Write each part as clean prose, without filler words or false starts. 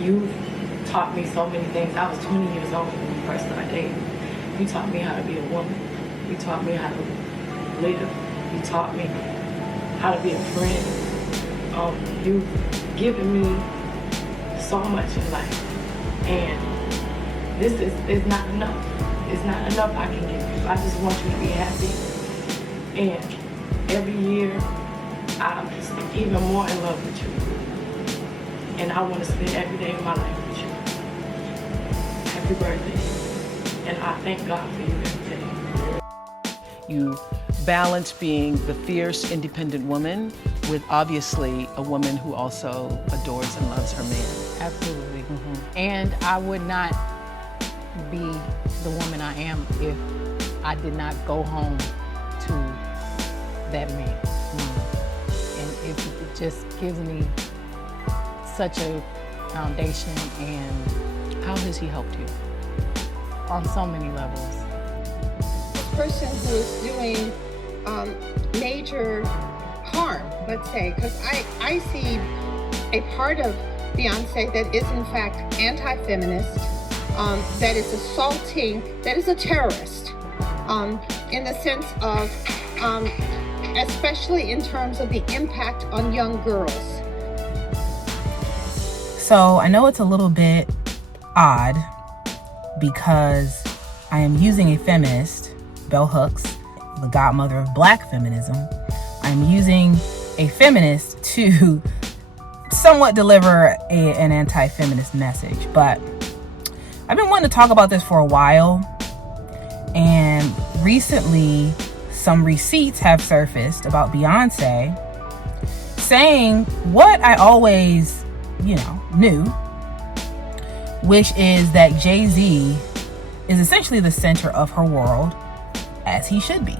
You taught me so many things. I was 20 years old when we first started dating. You taught me how to be a woman. You taught me how to live. You taught me how to be a friend. You've given me so much in life. And this is not enough. It's not enough I can give you. I just want you to be happy. And every year, I'm just even more in love with you. And I want to spend every day of my life with you. Happy birthday. And I thank God for you every day. You balance being the fierce, independent woman with obviously a woman who also adores and loves her man. Absolutely. And I would not be the woman I am if I did not go home to that man. And it just gives me such a foundation. And How has he helped you? on so many levels. This person who is doing major harm, let's say, because I see a part of Beyonce that is in fact anti-feminist, that is assaulting, that is a terrorist, in the sense of, especially in terms of the impact on young girls. So I know it's a little bit odd because I am using a feminist, Bell Hooks, the godmother of Black feminism. I'm using a feminist to somewhat deliver an anti-feminist message. But I've been wanting to talk about this for a while. And recently, some receipts have surfaced about Beyonce saying what I always, knew, which is that Jay-Z is essentially the center of her world, as he should be.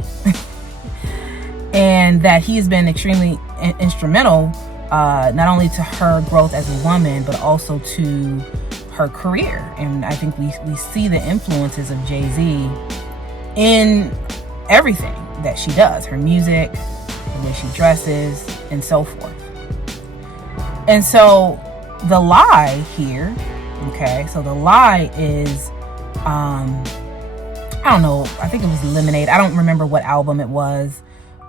And that he has been extremely instrumental, not only to her growth as a woman, but also to her career. And I think we see the influences of Jay-Z in everything that she does, her music, the way she dresses, and so forth. And so the lie here, so the lie is, I don't know, I think it was Lemonade. I don't remember what album it was,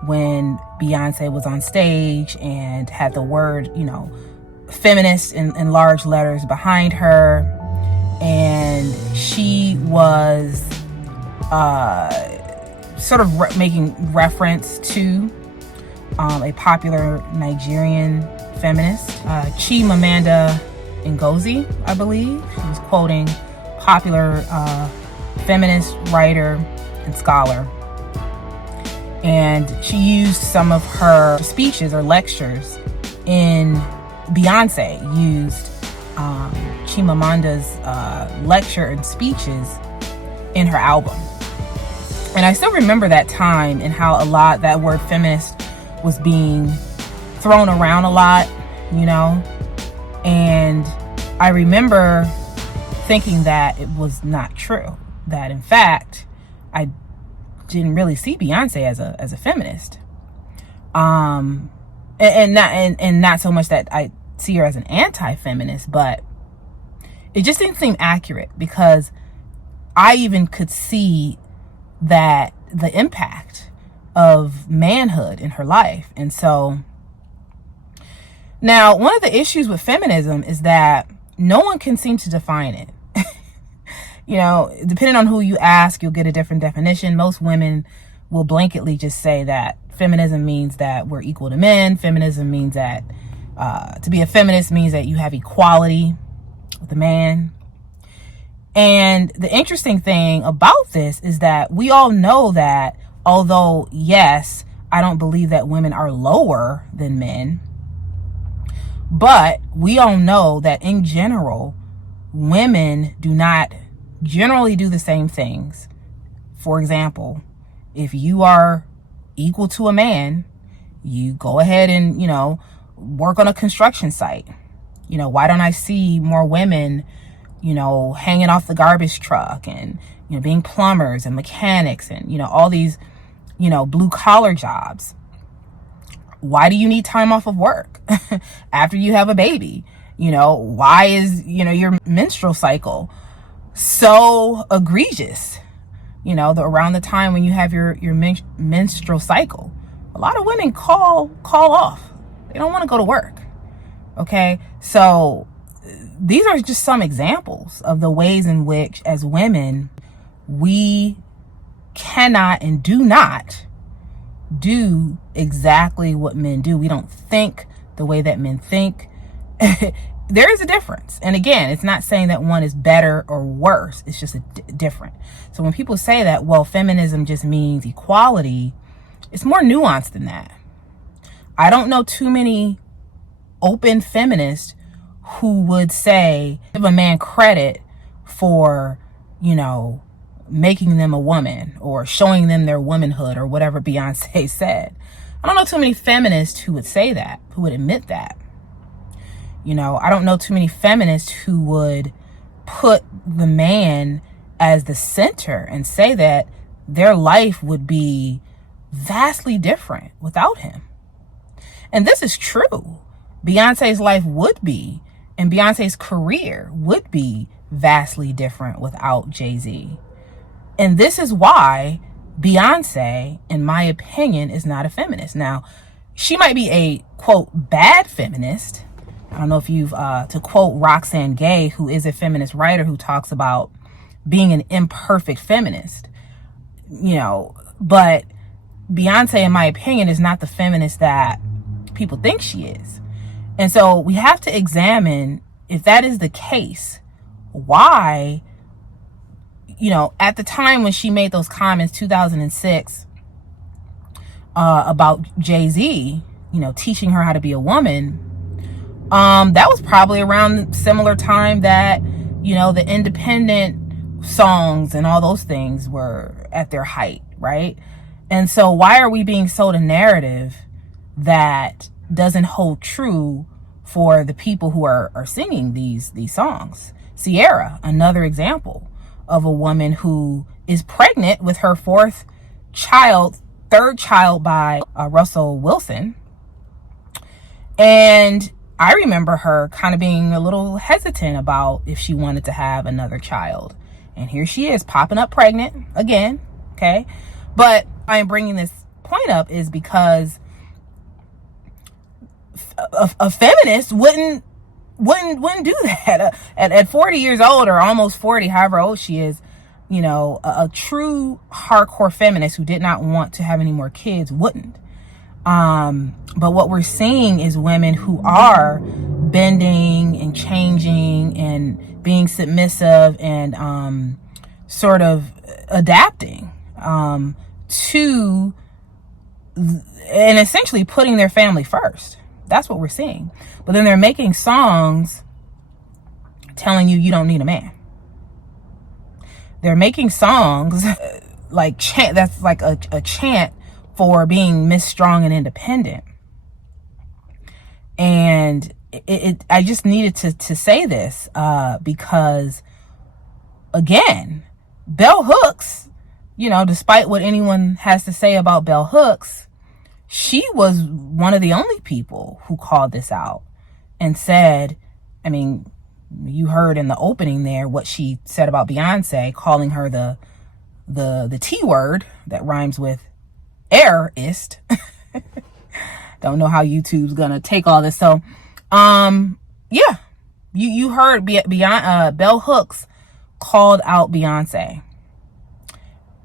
when Beyonce was on stage and had the word, feminist in large letters behind her. And she was sort of making reference to a popular Nigerian feminist, Chimamanda Ngozi, I believe. She was quoting popular feminist writer and scholar. And she used some of her speeches or lectures in Beyonce used Chimamanda's lecture and speeches in her album. And I still remember that time and how that word feminist was being thrown around a lot, and I remember thinking that it was not true, that in fact, I didn't really see Beyonce as a feminist, and not so much that I see her as an anti-feminist, but it just didn't seem accurate, because I even could see that the impact of manhood in her life. And so now one of the issues with feminism is that no one can seem to define it. Depending on who you ask, you'll get a different definition. Most women will blanketly just say that feminism means that we're equal to men. Feminism means that to be a feminist means that you have equality with a man. And the interesting thing about this is that we all know that although, yes, I don't believe that women are lower than men, but we all know that in general, women do not generally do the same things. For example, if you are equal to a man, you go ahead and, work on a construction site. Why don't I see more women, hanging off the garbage truck and, being plumbers and mechanics and, all these, blue collar jobs? Why do you need time off of work after you have a baby? why is, your menstrual cycle so egregious? Around the time when you have your menstrual cycle, a lot of women call off. They don't want to go to work. Okay. So these are just some examples of the ways in which, as women, we cannot and do not do exactly what men do. We don't think the way that men think. There is a difference. And again, it's not saying that one is better or worse. It's just different. So when people say that, well, feminism just means equality, it's more nuanced than that. I don't know too many open feminists who would say, give a man credit for, making them a woman or showing them their womanhood or whatever Beyonce said. I don't know too many feminists who would say that, who would admit that. I don't know too many feminists who would put the man as the center and say that their life would be vastly different without him. And this is true. Beyonce's life would be, and Beyonce's career would be vastly different without Jay-Z. And this is why Beyonce, in my opinion, is not a feminist. Now, she might be a, quote, bad feminist. I don't know if you've, to quote Roxane Gay, who is a feminist writer who talks about being an imperfect feminist, but Beyonce, in my opinion, is not the feminist that people think she is. And so we have to examine, if that is the case, why, at the time when she made those comments, 2006, about Jay-Z, teaching her how to be a woman, that was probably around similar time that, the independent songs and all those things were at their height, right? And so why are we being sold a narrative that doesn't hold true for the people who are singing these songs? Ciara, another example of a woman who is pregnant with her third child by Russell Wilson. And I remember her kind of being a little hesitant about if she wanted to have another child. And here she is popping up pregnant again. Okay. But I am bringing this point up is because a feminist wouldn't do that at 40 years old, or almost 40, however old she is. A true hardcore feminist who did not want to have any more kids wouldn't. But what we're seeing is women who are bending and changing and being submissive and sort of adapting to and essentially putting their family first. That's what we're seeing. But then they're making songs telling you don't need a man. They're making songs like chant, that's like a chant for being Miss Strong and Independent. And I just needed to say this because, again, Bell Hooks, despite what anyone has to say about Bell Hooks, she was one of the only people who called this out and said, you heard in the opening there what she said about Beyonce, calling her the T word that rhymes with airist. Don't know how YouTube's gonna take all this. So, yeah, you heard Bell Hooks called out Beyonce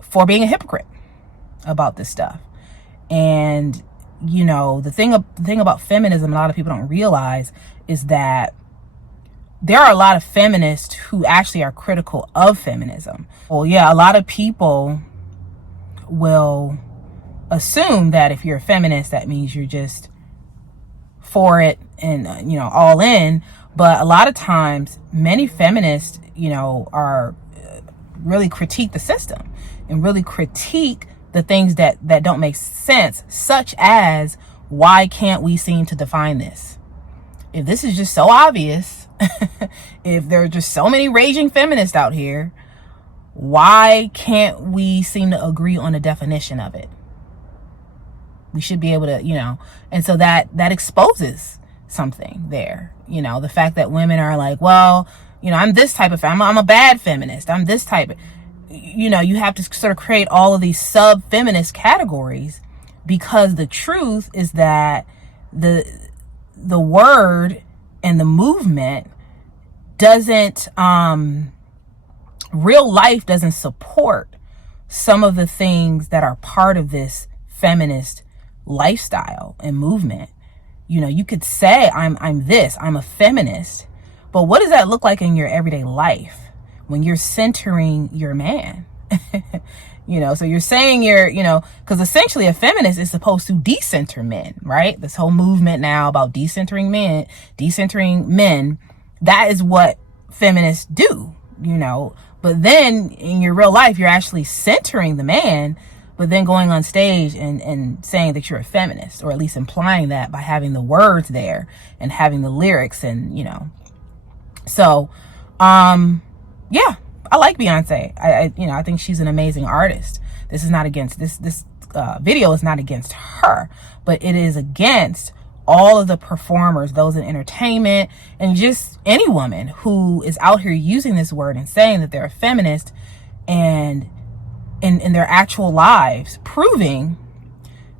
for being a hypocrite about this stuff. And the thing about feminism, a lot of people don't realize is that there are a lot of feminists who actually are critical of feminism. Well, yeah, a lot of people will assume that if you're a feminist, that means you're just for it and, all in. But a lot of times, many feminists, are really critique the system and really critique the things that don't make sense, such as, why can't we seem to define this? If this is just so obvious, if there are just so many raging feminists out here, why can't we seem to agree on a definition of it? We should be able to, and so that exposes something there. You know, the fact that women are like, well, you know, I'm this type of I'm a bad feminist. I'm this type of, you know, you have to sort of create all of these sub-feminist categories, because the truth is that the word and the movement doesn't, real life doesn't support some of the things that are part of this feminist lifestyle and movement. You know, you could say I'm a feminist, but what does that look like in your everyday life when you're centering your man? You know, so you're saying you know, because essentially a feminist is supposed to decenter men, right? This whole movement now about decentering men, that is what feminists do, you know. But then in your real life, you're actually centering the man, but then going on stage and saying that you're a feminist, or at least implying that by having the words there and having the lyrics, and, you know. So, yeah. I like Beyonce. I think she's an amazing artist. This is not against this video is not against her, but it is against all of the performers, those in entertainment, and just any woman who is out here using this word and saying that they're a feminist, and in their actual lives proving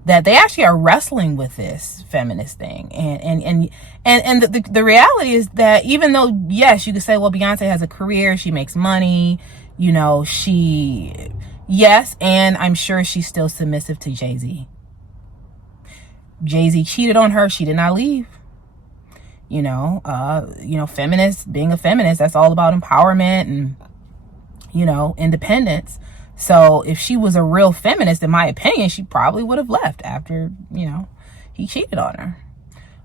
that they actually are wrestling with this feminist thing. And the reality is that even though, yes, you could say, well, Beyonce has a career, she makes money, you know, yes, and I'm sure she's still submissive to Jay-Z. Jay-Z cheated on her, she did not leave. You know, being a feminist, that's all about empowerment and, you know, independence. So if she was a real feminist, in my opinion, she probably would have left after, you know, he cheated on her.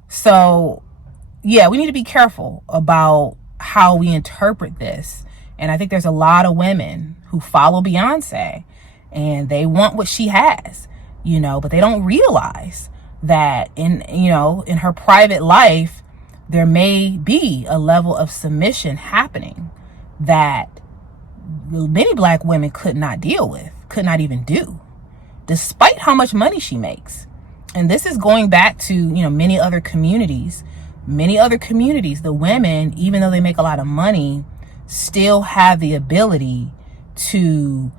So, yeah, we need to be careful about how we interpret this. And I think there's a lot of women who follow Beyonce and they want what she has, you know, but they don't realize that in her private life, there may be a level of submission happening that many Black women could not deal with, could not even do, despite how much money she makes. And this is going back to, you know, many other communities, the women, even though they make a lot of money, still have the ability to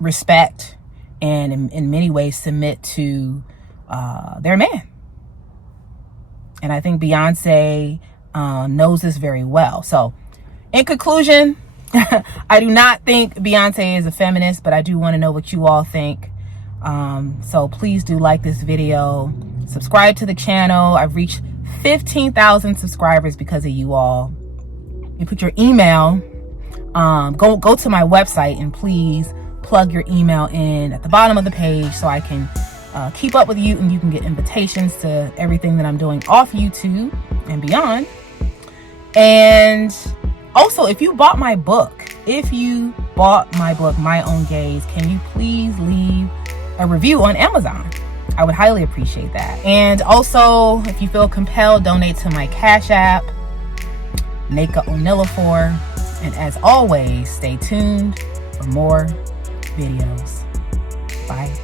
respect and in many ways submit to their man. And I think Beyonce knows this very well. So in conclusion, I do not think Beyonce is a feminist, but I do want to know what you all think. So please do like this video, subscribe to the channel. I've reached 15,000 subscribers because of you all. You put your email, go to my website and please plug your email in at the bottom of the page so I can keep up with you, and you can get invitations to everything that I'm doing off YouTube and beyond. And also, if you bought my book, My Own Gaze, can you please leave a review on Amazon? I would highly appreciate that. And also, if you feel compelled, donate to my Cash App, Naka Onilafor. And as always, stay tuned for more videos. Bye.